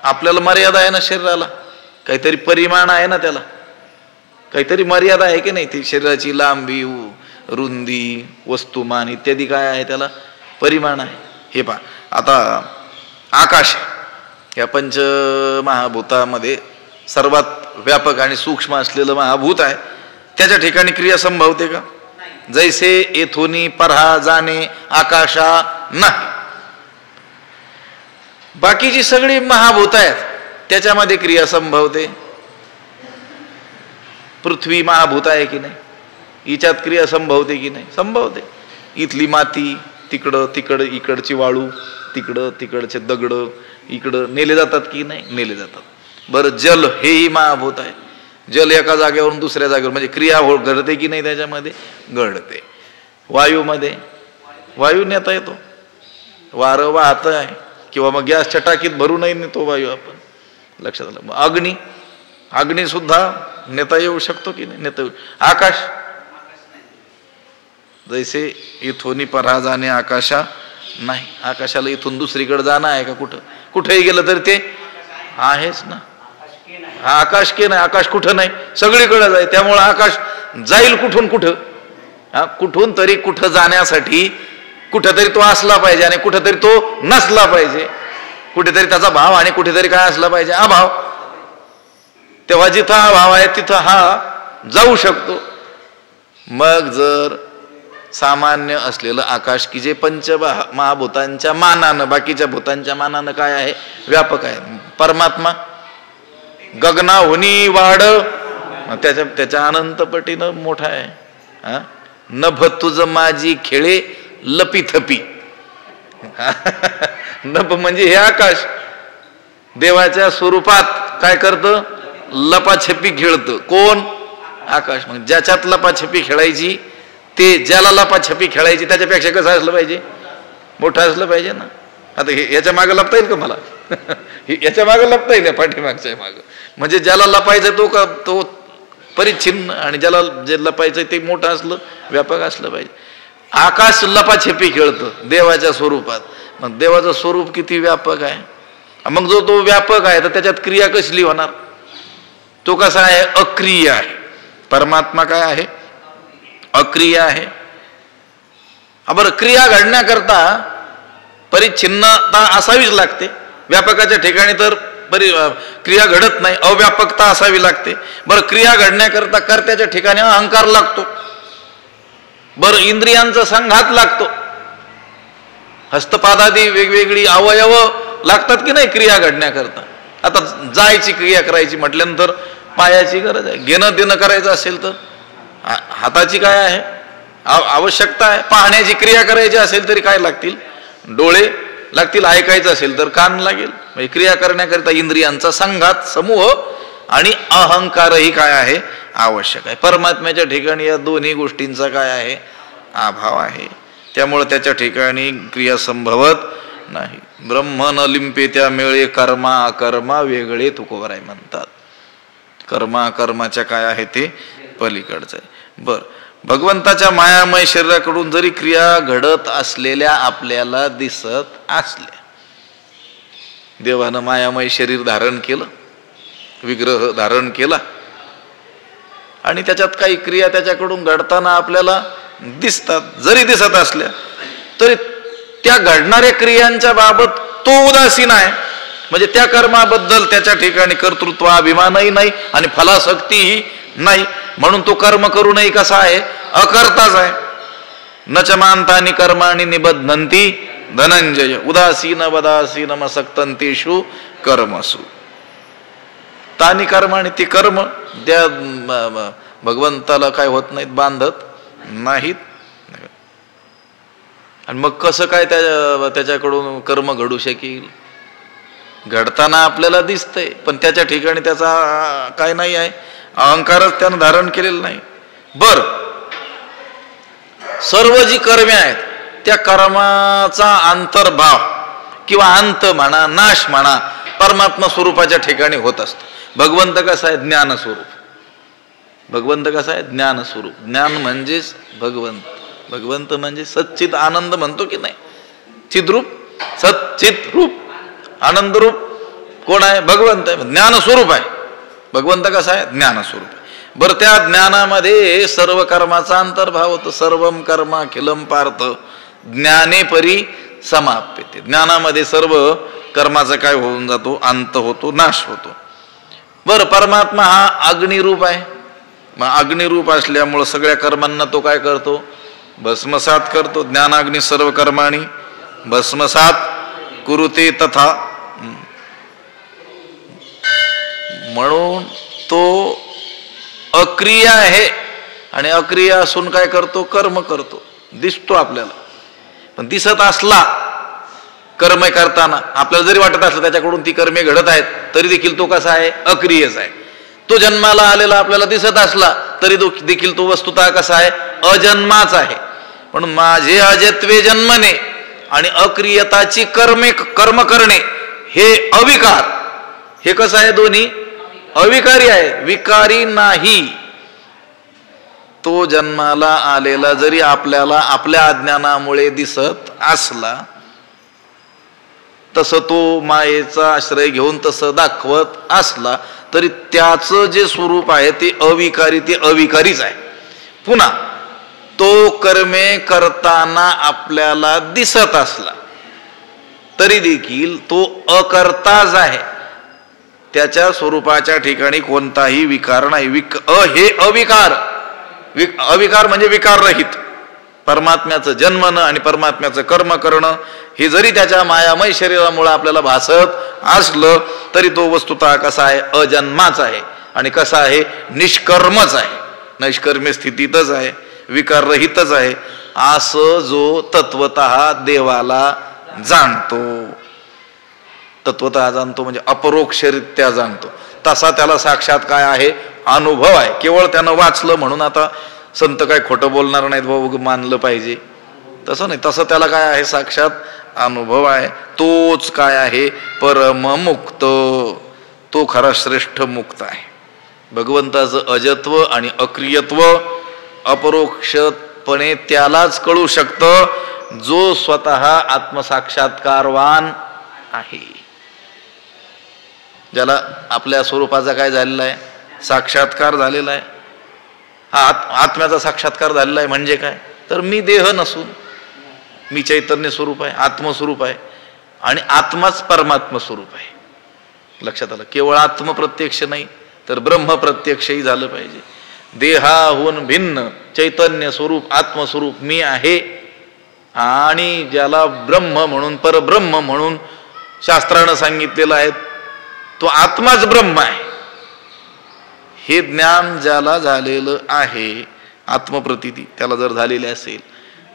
आपल्याला मर्यादा आहे ना शरीराला, काहीतरी परिमाण आहे ना, त्याला काहीतरी मर्यादा आहे की नाही? ती शरीराची लांबी, रुंदी, वस्तुमान इत्यादी काय आहे? त्याला परिमाण आहे. हे पहा, आता आकाश या पंचमहाभूतामध्ये सर्वात व्यापक आणि सूक्ष्म असलेलं महाभूत आहे. त्याच्या ठिकाणी क्रिया संभवते का? जैसे येथुनी परा जाणे आकाशा नाही. बाकीची सगळी महाभूत आहेत त्याच्यामध्ये क्रिया संभवते. पृथ्वी महाभूत आहे की नाही, हिच्यात क्रिया संभवते की नाही, संभवते. इथली माती तिकडं इकडची वाळू तिकडचे दगड इकडं नेले जातात की नाही, नेले जातात. बरं, जल हेही महाभूत आहे. जल एका जागेवरून दुसऱ्या जागेवर म्हणजे क्रिया घडते की नाही, त्याच्यामध्ये घडते. वायूमध्ये वायू नेता येतो, वारं वाहत आहे किंवा मग गॅसच्या टाकीत भरूनही नेतो वायू आपण, लक्षात आलं. अग्नी सुद्धा नेता येऊ शकतो की नाही, नेता येऊ. आकाश जैसे इथून परा जाणे आकाशा नाही, आकाशाला इथून दुसरीकडे जाणं आहे का, कुठेही गेलं तर ते आहेच ना. आकाश के नाही, आकाश कुठं नाही, सगळीकडे जाईल. त्यामुळे आकाश जाईल कुठून कुठं, कुठून तरी कुठं जाण्यासाठी कुठेतरी तो असला पाहिजे आणि कुठेतरी तो नसला पाहिजे. कुठेतरी त्याचा भाव आणि कुठेतरी काय असला पाहिजे, अभाव. तेव्हा जिथं हा भाव आहे तिथं हा जाऊ शकतो. मग जर सामान्य असलेलं आकाश की जे पंच महाभूतांच्या मानानं, बाकीच्या भूतांच्या मानानं काय आहे, व्यापक आहे. परमात्मा गगनाहुनी वाढ, त्याच्या अनंतपटीनं मोठा आहे. नभ तुझ माझी खेळे लपीथपी. नभ म्हणजे हे आकाश देवाच्या स्वरूपात काय करतं, लपाछपी खेळतं. कोण, आकाश. मग ज्याच्यात लपाछपी खेळायची, ते ज्याला लपाछपी खेळायची त्याच्यापेक्षा कसं असलं पाहिजे, मोठं असलं पाहिजे ना. आता याच्या मागं लपता येईल का मला, याच्या मागं लपता येईल पाठीमागच्या मागं. म्हणजे ज्याला लपायचं तो परिच्छिन्न आणि ज्याला जे लपायचं ते मोठं असलं, व्यापक असलं पाहिजे. आकाश लपाछपी खेळतं देवाच्या स्वरूपात. मग देवाचं स्वरूप किती व्यापक आहे. मग जो तो व्यापक आहे तर त्याच्यात क्रिया कसली होणार, तो कसा आहे, अक्रिय आहे. परमात्मा काय आहे, अक्रिय आहे. बरं, क्रिया घडण्याकरता परिच्छिन्नता असावीच लागते. व्यापकाच्या ठिकाणी तर क्रिया घडत नाही, अव्यापकता असावी लागते. बरं, क्रिया घडण्याकरता कर्त्याच्या ठिकाणी अहंकार लागतो. बरं, इंद्रियांचा संघात लागतो. हस्तपादादी वेगवेगळी अवयव लागतात की नाही क्रिया घडण्याकरता. आता जायची क्रिया करायची म्हटल्यानंतर पायाची गरज आहे, घेणं देणं करायचं असेल तर हाताची काय आहे, आवश्यकता आहे. पाहण्याची क्रिया करायची असेल तरी काय लागतील, डोळे लागतील. ऐकायचं असेल तर कान लागेल. म्हणजे क्रिया करण्याकरिता इंद्रियांचा संघात समूह आणि अहंकारही काय आहे, आवश्यक आहे. परमात्म्याच्या ठिकाणी या दोन्ही गोष्टींचा काय आहे, अभाव आहे. त्यामुळे त्याच्या ठिकाणी क्रिया संभवत नाही. ब्रह्म न लिंपे त्या मिळे कर्मा अकर्मा वेगळे तुकोबराय म्हणतात. कर्मा कर्माच्या काय आहे ते पलीकडचं आहे. बर, भगवंताच्या मायामय शरीराकडून जरी क्रिया घडत असलेल्या आपल्याला दिसत असल्या, देवानं मायामय शरीर धारण केलं, विग्रह धारण केला आणि त्याच्यात काही क्रिया त्याच्याकडून घडताना आपल्याला दिसतात. जरी दिसत असल्या तरी त्या घडणाऱ्या क्रियांच्या बाबत तो उदासीन आहे. म्हणजे त्या कर्माबद्दल त्याच्या ठिकाणी कर्तृत्व अभिमानही नाही आणि फलासक्तीही नाही. म्हणून तो कर्म करूनही कसा आहे, अकर्ताच आहे. न च मानतानि कर्माणि निबध्नन्ति धनंजय उदासीन वदासीनमसक्तंतेषु कर्मसु. तानी कर्माणि, ती कर्म त्या भगवंताला काय होत नाहीत, बांधत नाहीत. आणि मग कसं काय त्याच्याकडून कर्म घडू शकेल. घडताना आपल्याला दिसतंय पण त्याच्या ठिकाणी त्याचा काय नाही आहे, अहंकारच त्यानं धारण केलेलं नाही. बर, सर्व जी कर्मे आहेत त्या कर्माचा अंतर्भाव किंवा अंत म्हणा, नाश म्हणा, परमात्मा स्वरूपाच्या ठिकाणी होत असतो. भगवंत कसा आहे, ज्ञान स्वरूप. भगवंत कसा आहे, ज्ञान स्वरूप. ज्ञान म्हणजेच भगवंत. भगवंत म्हणजे सच्चित आनंद म्हणतो की नाही, चिद्रूप सच्चित रूप आनंद रूप कोण आहे, भगवंत आहे. ज्ञान स्वरूप आहे भगवंत. कसा आहे, ज्ञान स्वरूप. बरं, त्या ज्ञानामध्ये सर्व कर्माचा अंतर्भाव होतो. सर्वम कर्मा अखिलम पार्थ ज्ञाने परी समाप्यते. ज्ञानामध्ये सर्व कर्माचा काय होऊन जातो, अंत होतो, नाश होतो. बरं, परमात्मा हा अग्निरूप आहे. मग अग्निरूप असल्यामुळं सगळ्या कर्मांना तो काय करतो? भस्मसात करतो. ज्ञानाग्नी सर्व कर्माणी भस्मसात कुरुते तथा. म्हणून तो अक्रिय आहे आणि अक्रिय असून काय करतो? कर्म करतो. दिसतो आपल्याला, पण दिसत असला कर्म करताना आपल्याला जरी वाटत असलं त्याच्याकडून ती कर्मे घडत आहेत, तरी देखील तो कसा आहे? अक्रियच आहे. तो जन्माला आलेला आपल्याला दिसत असला तरी देखील तो वस्तुतः कसा आहे? अजन्माच आहे. म्हणून माझे अजत्वे जन्मने आणि अक्रियताची कर्म करणे हे अविकार. हे कसं आहे? दोन्ही अविकारी आहे, विकारी नाही. तो जन्माला आलेला जरी आपल्याला आपल्या अज्ञानामुळे दिसत असला, तसं तो मायेचा आश्रय घेऊन तसं दाखवत असला, तरी त्याचं जे स्वरूप आहे ते अविकारीच आहे. पुन्हा तो कर्मे करताना आपल्याला दिसत असला तरी देखील तो अकर्ताच आहे. त्याच्या स्वरूपाच्या ठिकाणी कोणताही विकार नाही. हे अविकार म्हणजे विकार रहित. परमात्म्याचं जन्मनं आणि परमात्म्याचं कर्म करणं हे जरी त्याच्या मायामय शरीरामुळे आपल्याला भासत असलं तरी तो वस्तुतः कसा आहे? अजन्माच आहे. आणि कसा आहे? निष्कर्मच आहे. निष्कर्मी स्थितीतच आहे, विकाररहितच आहे. असं जो तत्वतः देवाला जाणतो, तत्वतः जाणतो म्हणजे अपरोक्षरित्या जाणतो, तसा त्याला साक्षात काय आहे? अनुभव आहे. केवळ त्यानं वाचलं म्हणून आता संत काय खोटं बोलणार नाहीत बाबा, मानलं पाहिजे तसं नाही. तसं त्याला काय आहे? साक्षात अनुभव आहे. तोच काय आहे? परममुक्त. तो खरा श्रेष्ठ मुक्त आहे. भगवंताचं अजत्व आणि अक्रियत्व अपरोक्षपणे त्यालाच कळू शकतं जो स्वतः आत्मसाक्षात्कारवान आहे. ज्याला आपल्या स्वरूपाचा काय झालेला आहे? साक्षात्कार झालेला आहे. आत्म्याचा साक्षात्कार झालेला आहे. म्हणजे काय? तर मी देह नसून मी चैतन्य स्वरूप आहे, आत्मस्वरूप आहे. आणि आत्माच परमात्मा स्वरूप आहे. लक्षात आलं? केवळ आत्मप्रत्यक्ष नाही तर ब्रह्मप्रत्यक्षही झालं पाहिजे. देहाहून भिन्न चैतन्य स्वरूप आत्मस्वरूप मी आहे. आणि ज्याला ब्रह्म म्हणून परब्रह्म म्हणून शास्त्रानं सांगितलेलं आहे तो आत्माच ब्रह्म आहे. हे ज्ञान ज्याला झालेलं आहे, आत्मप्रतीती त्याला जर झालेली असेल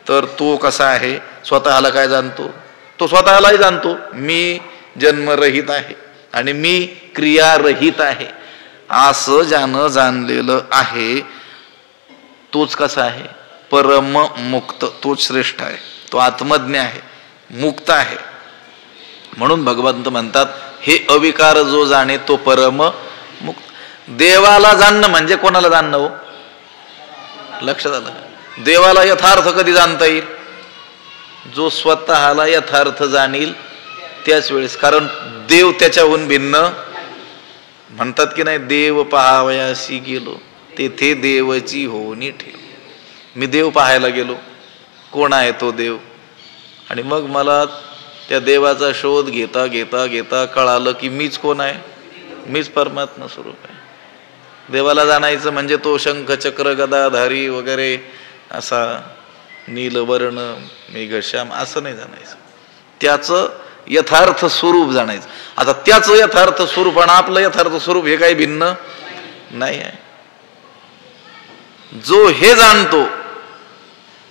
तर तो कसा आहे? स्वतःला काय जाणतो? तो स्वतःलाही जाणतो मी जन्मरहित आहे आणि मी क्रियारहित आहे. असं ज्यानं जाणलेलं आहे तोच कसा आहे? परम मुक्त. तोच श्रेष्ठ आहे. तो आत्मज्ञ आहे, मुक्त आहे. म्हणून भगवंत म्हणतात हे अविकार जो जाणे तो परम मुक्त. देवाला जाणणं म्हणजे कोणाला जाणणं हो? लक्षात आलं? देवाला यथार्थ कधी जाणता येईल? जो स्वतःला यथार्थ जाणील त्याच वेळेस. कारण देव त्याच्याहून भिन्न. म्हणतात की नाही, देव पाहावयासी गेलो तेथे देवची होणी ठेव. मी देव पाहायला गेलो, कोण आहे तो देव? आणि मग मला त्या देवाचा शोध घेता घेता घेता कळालं की मीच कोण आहे? मीच परमात्मा स्वरूप आहे. देवाला जाणायचं म्हणजे तो शंख चक्र गदाधारी वगैरे असा नीलवर्ण मेघश्याम असं नाही जाणायचं. त्याचं यथार्थ स्वरूप जाणायचं. आता त्याचं यथार्थ स्वरूप आणि आपलं यथार्थ स्वरूप हे काही भिन्न नाही आहे. जो हे जाणतो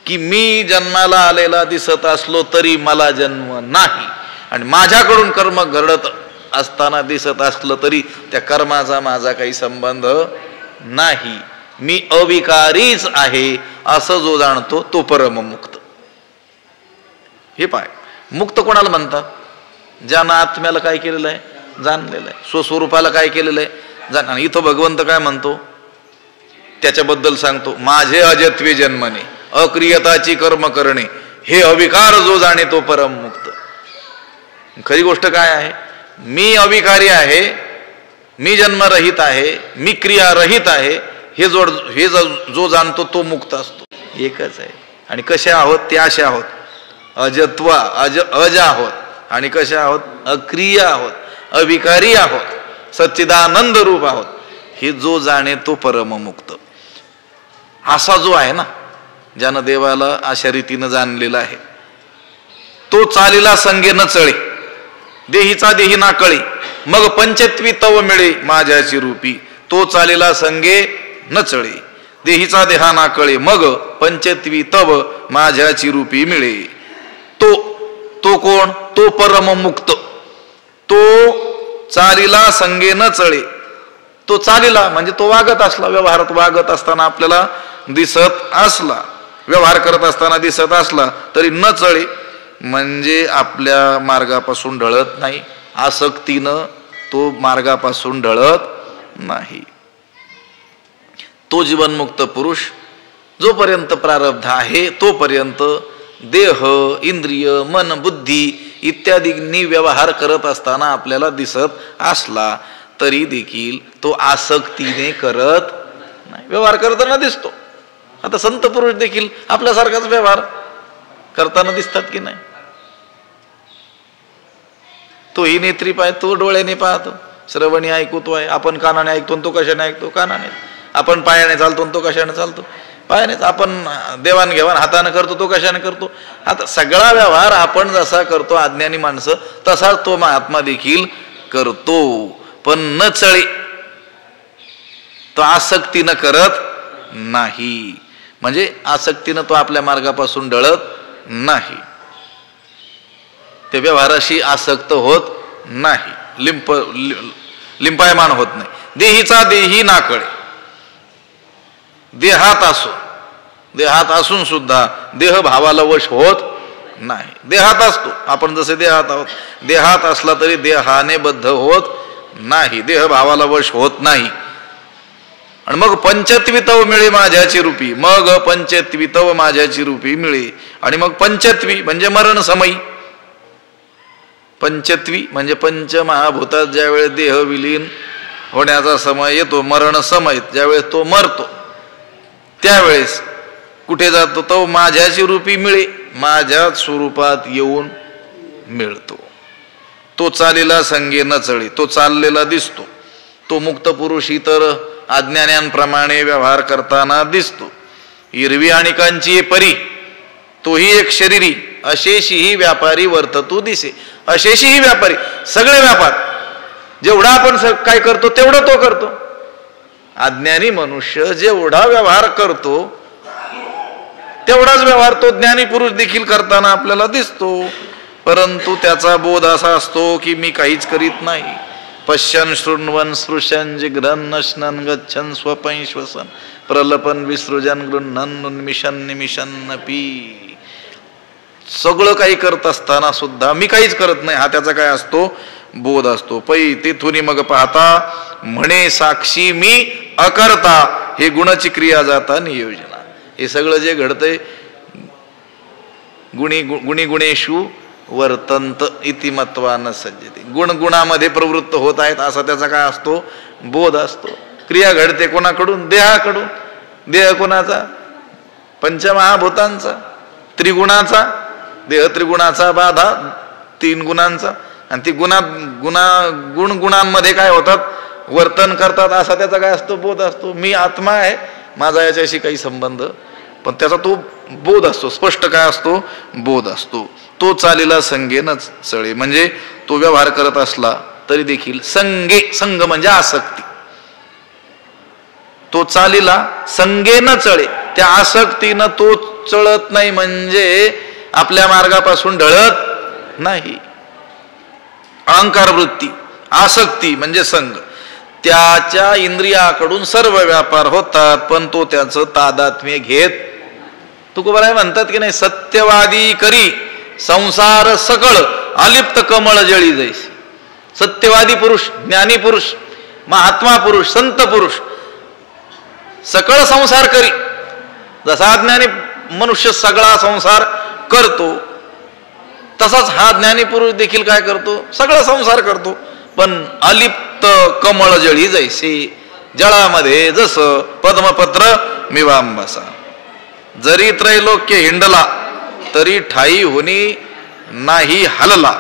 की मी जन्माला आलेला दिसत असलो तरी मला जन्म नाही आणि माझ्याकडून कर्म घडत असताना दिसत असलं तरी त्या कर्माचा माझा काही संबंध नाही, मी अविकारीच आहे, असं जो जाणतो तो परममुक्त. हे पाय मुक्त कोणाला म्हणतात? ज्यानं आत्म्याला काय केलेलं आहे? जाणलेलं आहे. स्वस्वरूपाला काय केलेलं आहे? जाण. आणि इथं भगवंत काय म्हणतो त्याच्याबद्दल सांगतो, माझे अजत्वे जन्मने अक्रियताची कर्म करणे हे अविकार जो जाणे तो परममुक्त. खरी गोष्ट काय आहे? मी अविकारी आहे, मी जन्मरहित आहे, मी क्रियारहित आहे. हे जो जाणतो तो मुक्त असतो. एकच आहे. आणि कशा आहोत? ते अशा आहोत, अजत्वा अज आहोत. आणि कशा आहोत? अक्रिय आहोत, अविकारी आहोत, सच्चिदानंद रूप आहोत. हे जो जाणे तो परममुक्त. असा जो आहे ना, ज्यानं देवाला अशा रीतीनं जाणलेला आहे, तो चालीला संगे न चळे, देहीचा देही ना कळे, मग पंचत्वी तव मिळे माझ्याची रूपी. तो चालीला संगे न चळे, देहीचा देहा ना कळे, मग पंचत्वी तव माझ्याची रूपी मिळे. तो कोण? तो परममुक्त. तो चालीला संगे न चळे. तो चालीला म्हणजे तो वागत असला, व्यवहारात वागत असताना आपल्याला दिसत असला, व्यवहार करत असताना दिसत असला तरी न चळे म्हणजे आपल्या मार्गापासून ढळत नाही, आसक्तीनं तो मार्गापासून ढळत नाही. तो जीवनमुक्त पुरुष जोपर्यंत प्रारब्ध आहे तोपर्यंत देह, इंद्रिय, मन, बुद्धी इत्यादींनी व्यवहार करत असताना आपल्याला दिसत असला तरी देखील तो आसक्तीने करत नाही, व्यवहार करताना दिसतो. आता संत पुरुष देखील आपल्यासारखाच व्यवहार करताना दिसतात की नाही? तोही नेत्री पाय, तो डोळ्याने पाहतो, श्रवणी ऐकतो आहे, आपण कानाने ऐकतो, तो कशाने ऐकतो? कानाने. आपण पायाने चालतो, तो कशाने चालतो? पायानेच. आपण देवाणघेवाण हाताने करतो, तो कशाने करतो? आता सगळा व्यवहार आपण जसा करतो अज्ञानी माणसं, तसाच तो महात्मा देखील करतो, पण न चळे. तो आसक्तीनं करत नाही, म्हणजे आसक्तीनं तो आपल्या मार्गापासून ढळत नाही, ते व्यवहाराशी आसक्त होत नाही, लिंपायमान होत नाही. देहीचा देही ना कळे, देहात असून सुद्धा देह भावाला वश होत नाही. देहात असतो आपण, जसे देहात आहोत, देहात असला तरी देहाने बद्ध होत नाही, देह भावाला वश होत नाही. आणि मग पंचत्वितव मिळे माझ्याची रूपी, मग पंचत्वितव माझ्याची रूपी मिळे. आणि मग पंचत्वी म्हणजे मरण समयी. पंचत्वी म्हणजे पंचमहाभूतात ज्यावेळेस देह विलीन होण्याचा समय येतो, मरण समय, ज्यावेळेस तो मरतो त्यावेळेस कुठे जातो? तो माझ्याची रूपी मिळे, माझ्या स्वरूपात येऊन मिळतो. तो चालीला संगे न चळे, तो चाललेला दिसतो. तो मुक्त पुरुष इतर अज्ञान्यांप्रमाणे व्यवहार करताना दिसतो. हिरवी आणि कांची परी, तोही एक शरीरी, अशेषही व्यापारी वर्ततो दिसे. अशेषही व्यापारी, सगळे व्यापार, जेवढा आपण काय करतो तेवढं तो करतो. अज्ञानी मनुष्य जेवढा व्यवहार करतो तेवढाच व्यवहार तो ज्ञानी पुरुष देखील करताना आपल्याला दिसतो. परंतु त्याचा बोध असा असतो की मी काहीच करीत नाही. पश्यन शृण्वन स्पृशन जिग्रन नश्नन गच्छन स्वपं श्वसन प्रलपन विसृजन गृह्णन उन्मिशन निमिशन पी. सगळं काही करत असताना सुद्धा मी काहीच करत नाही, हा त्याचा काय असतो? बोध असतो. पै तेथुनी मग पाहता म्हणे साक्षी मी अकर्ता, हे गुणाची क्रिया जाता नियोजना. हे सगळं जे घडतंय गुणी गुणेषु वर्तंत इति मत्वा न सज्जते. गुण गुणामध्ये प्रवृत्त होत आहेत असा त्याचा काय असतो? बोध असतो. क्रिया घडते कोणाकडून? देहाकडून. देह कोणाचा? पंचमहाभूतांचा, त्रिगुणाचा. देह त्रिगुणाचा बाधा, 3 गुणांचा. आणि ती गुणांमध्ये काय होतात? वर्तन करतात असा त्याचा काय असतो? बोध असतो. मी आत्मा आहे, माझा याच्याशी काही संबंध, पण त्याचा तो बोध असतो. स्पष्ट काय असतो? बोध असतो. तो चालीला संगे न चळे म्हणजे तो व्यवहार करत असला तरी देखील संगे, संग म्हणजे आसक्ती, तो चालीला संगे न चळे, त्या आसक्तीनं तो चळत नाही म्हणजे आपल्या मार्गापासून ढळत नाही. अहंकार वृत्ती, आसक्ती म्हणजे संग, त्याच्या इंद्रियाकडून सर्व व्यापार होतात पण तो त्याचं तादात्म्य घेत. तुकोबाराय म्हणतात की नाही, सत्यवादी करी संसार सकळ अलिप्त कमळ जळी जैसे. सत्यवादी पुरुष, ज्ञानी पुरुष, महात्मा पुरुष, संत पुरुष सकळ संसार करी. जसा ज्ञानी मनुष्य सगळा संसार करतो तसाच हा ज्ञानी पुरुष देखील काय करतो? सगळा संसार करतो, पण अलिप्त कमळ जळी जैसे, जळामध्ये जसं पद्मपत्र मिवांबसा. जरी त्रैलोक्य हिंडला तरी ठाई होनी नाही हलला,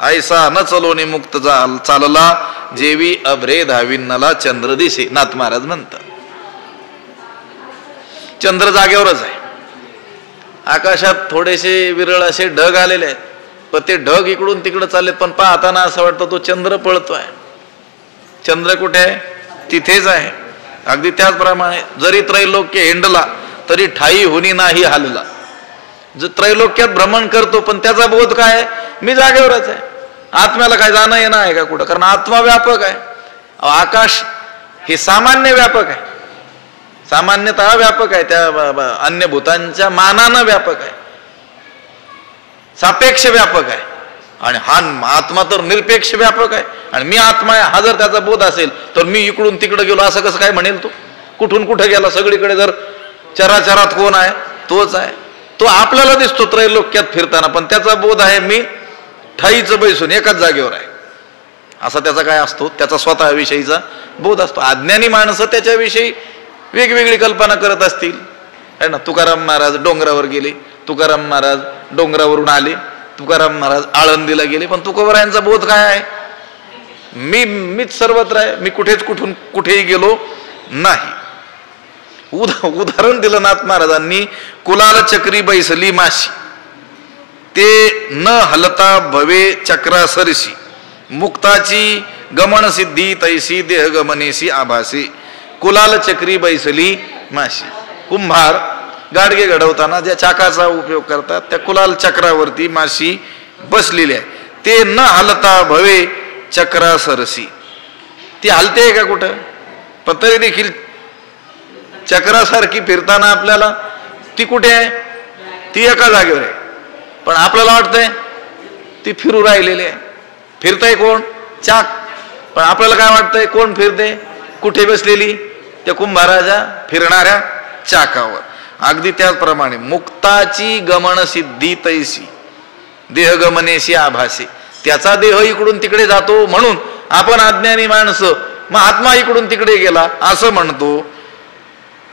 ऐसा न चलोनी मुक्त चालला, जेवी अभ्रे धाविन्नला चंद्र दिसे. नाथ महाराज म्हणतात चंद्र जागेवरच आहे. आकाशात थोडेसे विरळ असे ढग आलेले आहेत, पण ते ढग इकडून तिकडं चाललेत, पण पाहताना असं वाटतं तो चंद्र पळतोय. चंद्र कुठे आहे? तिथेच आहे. अगदी त्याचप्रमाणे जरी त्रैलोक्य हिंडला तरी ठाई होणी नाही हलला. जर त्रैलोक्यात भ्रमण करतो पण त्याचा बोध काय आहे? मी जागेवरच आहे. आत्म्याला काय जाणं येणं आहे का कुठं? कारण आत्मा व्यापक आहे. आकाश हे सामान्य व्यापक आहे, सामान्यतः व्यापक आहे, त्या अन्य भूतांच्या मानानं व्यापक आहे, सापेक्ष व्यापक आहे. आणि हा आत्मा तर निरपेक्ष व्यापक आहे. आणि मी आत्मा आहे हा जर त्याचा बोध असेल तर मी इकडून तिकडे गेलो असं कसं काय म्हणेल? तो कुठून कुठे गेला? सगळीकडे जर चराचरात कोण आहे? तोच आहे. तो आपल्याला दिसतो त्रैलोक्यात फिरताना, पण त्याचा बोध आहे मी ठाईच बैसून एकाच जागेवर आहे, असा त्याचा काय असतो? त्याचा स्वतःविषयीचा बोध असतो. अज्ञानी माणसं त्याच्याविषयी वेगवेगळी कल्पना करत असतील, है ना. तुकाराम महाराज डोंगरावर गेले, तुकाराम महाराज डोंगरावरून आले, तुकाराम महाराज आळंदीला गेले, पण तुकोबरायांचा बोध काय आहे? मीच सर्वत्र आहे, मी कुठून कुठेही गेलो नाही. उदाहरण दिलं नाथ महाराजांनी, कुलाल चक्री बैसली माशी, ते न हलता भवे चक्रा सरशी, मुक्ताची गमन सिद्धी तैसी देह गमनेसी आभासी. कुलाल चक्री बैसली माशी. कुंभार गाडगे घडवताना ज्या चाकाचा उपयोग करतात त्या कुलाल चक्रावरती माशी बसलेली आहे. ते न हलता भवे चक्रा सरसी. ती हलते का कुठं? पण तरी देखील चक्रासारखी फिरताना आपल्याला ती कुठे आहे? ती एका जागेवर आहे, पण आपल्याला वाटतंय ती फिरू राहिलेली आहे. फिरतंय कोण? चाक. पण आपल्याला काय वाटतंय? कोण फिरते? कुठे बसलेली? त्या कुंभाराच्या फिरणाऱ्या चाकावर. अगदी त्याचप्रमाणे मुक्ताची गमन सिद्धी तैसी देह गमनेशी आभासी. त्याचा देह इकडून तिकडे जातो म्हणून आपण अज्ञानी माणसं महात्मा इकडून तिकडे गेला असं म्हणतो,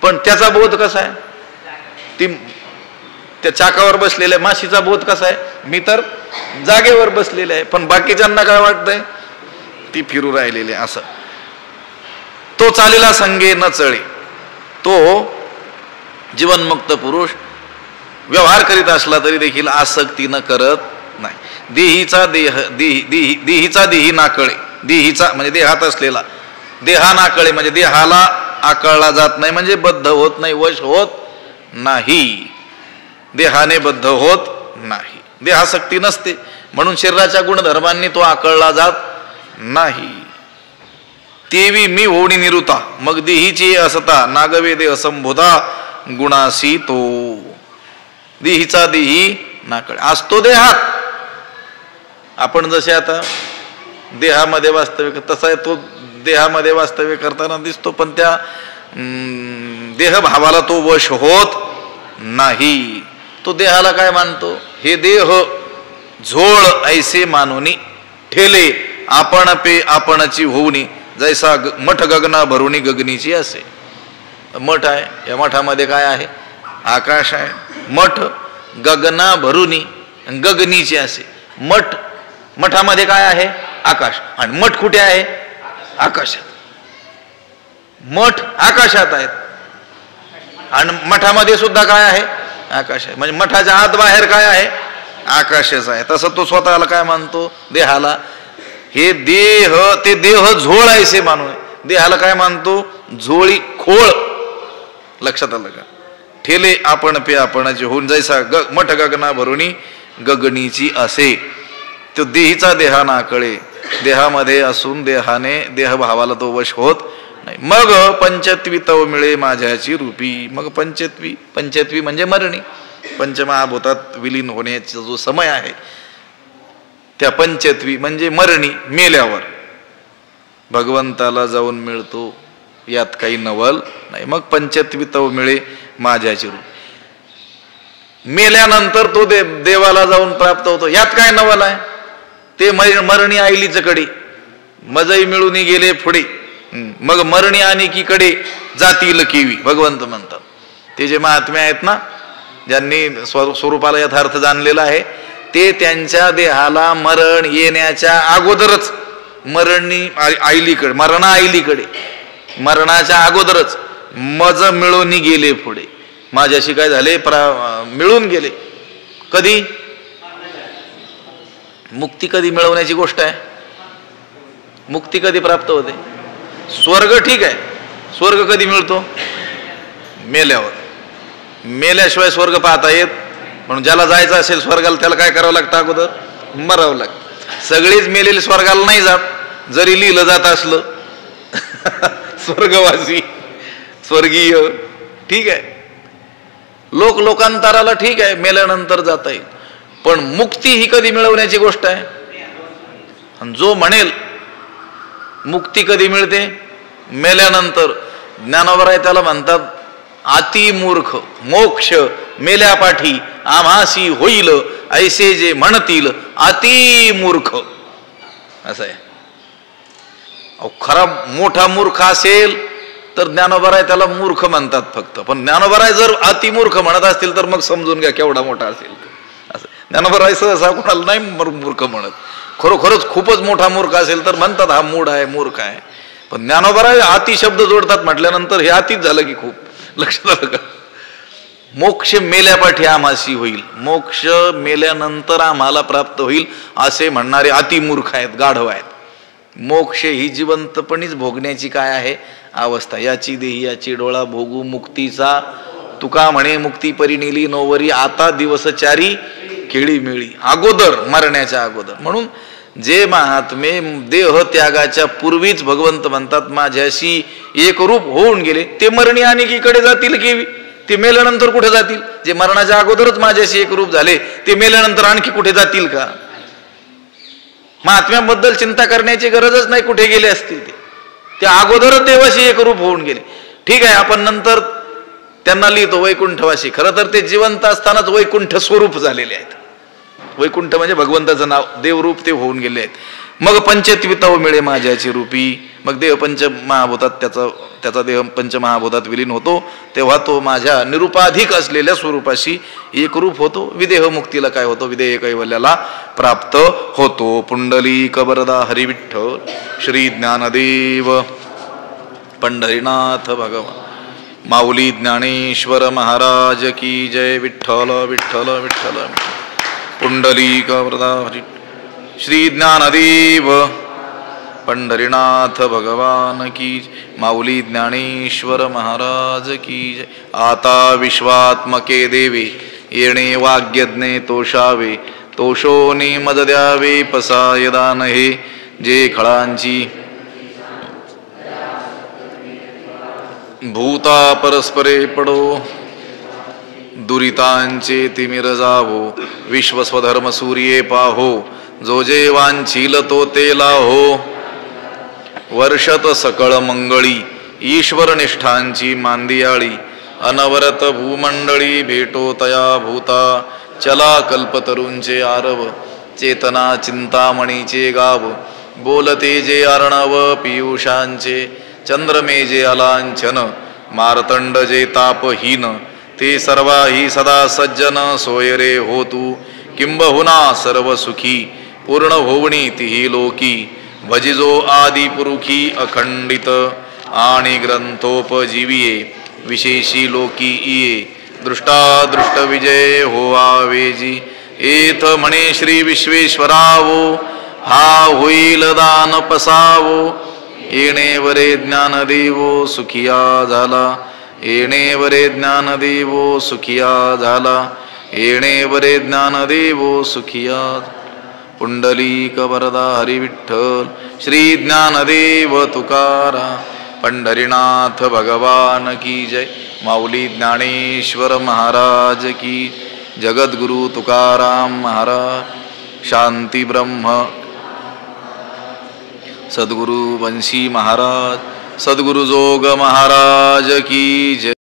पण त्याचा बोध कसा आहे? त्या चाकावर बसलेल्या माशीचा बोध कसा आहे? मी तर जागेवर बसलेले आहे, पण बाकीच्यांना काय वाटतंय? ती फिरू राहिलेली. असं तो चालेला संगे न चळे. तो जीवनमुक्त पुरुष व्यवहार करीत असला तरी देखील आसक्ती न करत नाही. देहीचा देही ना कळे. देहीचा म्हणजे देहात असलेला, देहा ना कळे म्हणजे देहाला आकळला जात नाही, म्हणजे बद्ध होत नाही, वश होत नाही, देहाने बद्ध होत नाही. देहासक्ती नसते म्हणून शरीराच्या गुणधर्मांनी तो आकळला जात नाही. तेवी मी होणी निरुता मग देहीची असता नागवे देह संबोधा गुणासी तो. देहीचा देही नाकळे असतो देहात. आपण जसे आता देहामध्ये वास्तव्य तसा तो देहामध्ये वास्तव्य करताना दिसतो, पण त्या देहभावाला तो वश होत नाही. तो देहाला काय मानतो? हे देह झोळ ऐसे मानूनी ठेले आपण पे आपणची होऊनी जैसा मठ गगना भरुणी गगनीची असे. मठ आहे, या मठामध्ये काय आहे? आकाश आहे. मठ गगना भरुनी गगनीची असे. मठामध्ये काय आहे? आकाश. आणि मठ कुठे आहे? आकाशात. मठ आकाशात आहेत आणि मठामध्ये सुद्धा काय आहे? आकाश आहे. म्हणजे मठाच्या आत बाहेर काय आहे? आकाशच आहे. तसं तो स्वतःला काय मानतो? देहाला. हे देह ते देह झोळ ऐसे मानू. देहाला काय मानतो? झोळी खोळ. लक्षात आलं का? ठेले आपण पे आपणाची होऊन जैसा मठ गगना भरुणी गगनीची असे. तो देहीचा देहा ना कळे. देहामध्ये असून देहाने देहभावाला तो वश होत नाही. मग पंचत्वी तव मिळे माझ्याची रूपी. मग पंचत्वी म्हणजे मरणी. पंचमहाभूतात विलीन होण्याचा जो समय आहे त्या पंचत्वी म्हणजे मरणी, मेल्यावर भगवंताला जाऊन मिळतो, यात काही नवल नाही. मग पंचत्वी तव मिळे माझ्याची रूप. मेल्यानंतर तो देवाला जाऊन प्राप्त होतो, यात काय नवल आहे? ते मरणी आईलीच कडे मजई मिळून गेले पुढे, मग मरणी आणि की कडे जातील केवी भगवंत म्हणतात. ते जे महात्मे आहेत ना, ज्यांनी स्वरूपाला यथार्थ जाणलेला आहे, ते त्यांच्या देहाला मरण येण्याच्या अगोदरच मरणी आईलीकडे, मरणा आईलीकडे मरणाच्या अगोदरच मज मिळून गेले पुढे. माझ्याशी काय झाले, मिळून गेले. कधी? मुक्ती कधी मिळवण्याची गोष्ट आहे? मुक्ती कधी प्राप्त होते? स्वर्ग ठीक आहे, स्वर्ग कधी मिळतो? मेल्यावर. मेल्याशिवाय स्वर्ग पाहता येत. म्हणून ज्याला जायचं असेल स्वर्गाला त्याला काय करावं लागतं? अगोदर मरावं लागतं. सगळीच मेलेली स्वर्गाला नाही जात, जरी लिहिलं जात असलं स्वर्गवासी स्वर्गीय, ठीक आहे. लोकांतराला ठीक आहे, मेल्यानंतर जाता येईल. पण मुक्ती ही कधी मिळवण्याची गोष्ट आहे. आणि जो म्हणेल मुक्ती कधी मिळते? मेल्यानंतर. ज्ञानोबा आहे त्याला म्हणतात अतिमूर्ख. मोक्ष मेल्यापाठी आम्हासी होईल, ऐसे जे म्हणतील अतिमूर्ख. असं आहे. खरा मोठा मूर्ख असेल तर ज्ञानोबा त्याला मूर्ख म्हणतात फक्त. पण ज्ञानोबा जर अतिमूर्ख म्हणत असतील तर मग समजून घ्या केवढा मोठा असेल. असं ज्ञानोबा सहसा कोणाला नाही मूर्ख म्हणत. खरोखरच खूपच मोठा मूर्ख असेल तर म्हणतात हा मूढ आहे, मूर्ख आहे. पण ज्ञानोबा अति शब्द जोडतात म्हटल्यानंतर हे अतिच झालं की खूप. लक्षात आलं का? मोक्ष मेल्यापाठी आम्हासी होईल, मोक्ष मेल्यानंतर आम्हाला प्राप्त होईल असे म्हणणारे अतिमूर्ख आहेत, गाढव आहेत. मोक्ष ही जिवंतपणीच भोगण्याची काय आहे अवस्था. याची देही याची डोळा भोगू मुक्तीचा, तुका म्हणे मुक्ती परिनेली नोवरी, आता दिवस चारी केळी मिळी. अगोदर, मरण्याच्या अगोदर. म्हणून जे महात्मे देह त्यागाच्या पूर्वीच भगवंत म्हणतात माझ्याशी एकरूप होऊन गेले, ते मरणी अनेकीकडे जातील की ते मेल्यानंतर कुठे जातील? जे मरणाच्या अगोदरच माझ्याशी एकरूप झाले ते मेल्यानंतर आणखी कुठे जातील का? महात्म्याबद्दल चिंता करण्याची गरजच नाही, कुठे गेले असतील ते अगोदरच देवाशी एकरूप होऊन गेले. ठीक आहे, आपण नंतर त्यांना लिहितो वैकुंठवासी. खरं तर ते जिवंत असतानाच वैकुंठ स्वरूप झालेले आहेत. वैकुंठ म्हणजे भगवंताचं नाव, देवरूप ते होऊन गेले आहेत. मग पंचत्वितव मिळे माझ्याची रूपी. मग देह पंचमहाभूतात त्याचा देह पंचमहाभूतात विलीन होतो, तेव्हा तो माझ्या निरुपाधिक असलेल्या स्वरूपाशी एकरूप होतो. विदेह मुक्तीला काय होतो? विदेह कैवल्याला प्राप्त होतो. पुंडलिक वरदा हरिविठ्ठल श्री ज्ञानदेव पंढरीनाथ भगवान माऊली ज्ञानेश्वर महाराज की जय. विठ्ठल विठ्ठल विठ्ठल. पुंडलिक वरदा हरि श्री ज्ञानदेव पंढरीनाथ भगवान की. माऊली ज्ञानेश्वर महाराज की जय. आता विश्वात्मके देवे येणे वाग्यज्ञे तोषावे, तोषोनी मद द्यावे पसाय दान हे. जे खळांची भूता परस्परे पडो, दुरितांचे तिमिर जावो, विश्व स्वधर्म सूर्ये पाहो, जो जे वांछील तो ते लाहो. वर्षत सकळ मंगळी ईश्वर निष्ठांची मांदियाळी, अनवरत भूमंडळी भेटो तया भूता. चला कल्पतरूंचे आरव, चेतना चिंतामणीचे गाव. बोलते जे अर्णव पियुषांचे, चंद्रमे जे अलांछन. मार्तंड जे तापहीन, ते सर्वाही सदा सज्जन. सोय रे हो तू किंबहुना सर्व सुखी, पूर्ण होवणी तिही लोकी. भजिजो आदि पुरुखी अखंडित, आणि ग्रंथोपजीविये विशेषी लोकी इये. दृष्टादृष्ट विजय हो आवेजी, एथ म्हणे श्री विश्वेश्वरावो. हा होईल दान पसावो, येणे वरे ज्ञानदेवो सुखिया झाला. येणे वरे ज्ञानदेवो सुखिया झाला. येणे वरे ज्ञानदेवो सुखिया. पुंडलिक वरदा हरिविठ्ठल श्री ज्ञानदेव तुकारा. पंढरीनाथ भगवान की जय. माऊली ज्ञानेश्वर महाराज की. जगद्गुरु तुकाराम महाराज. शांती ब्रह्म सद्गुरु वंशी महाराज. सद्गुरु जोग महाराज की जय.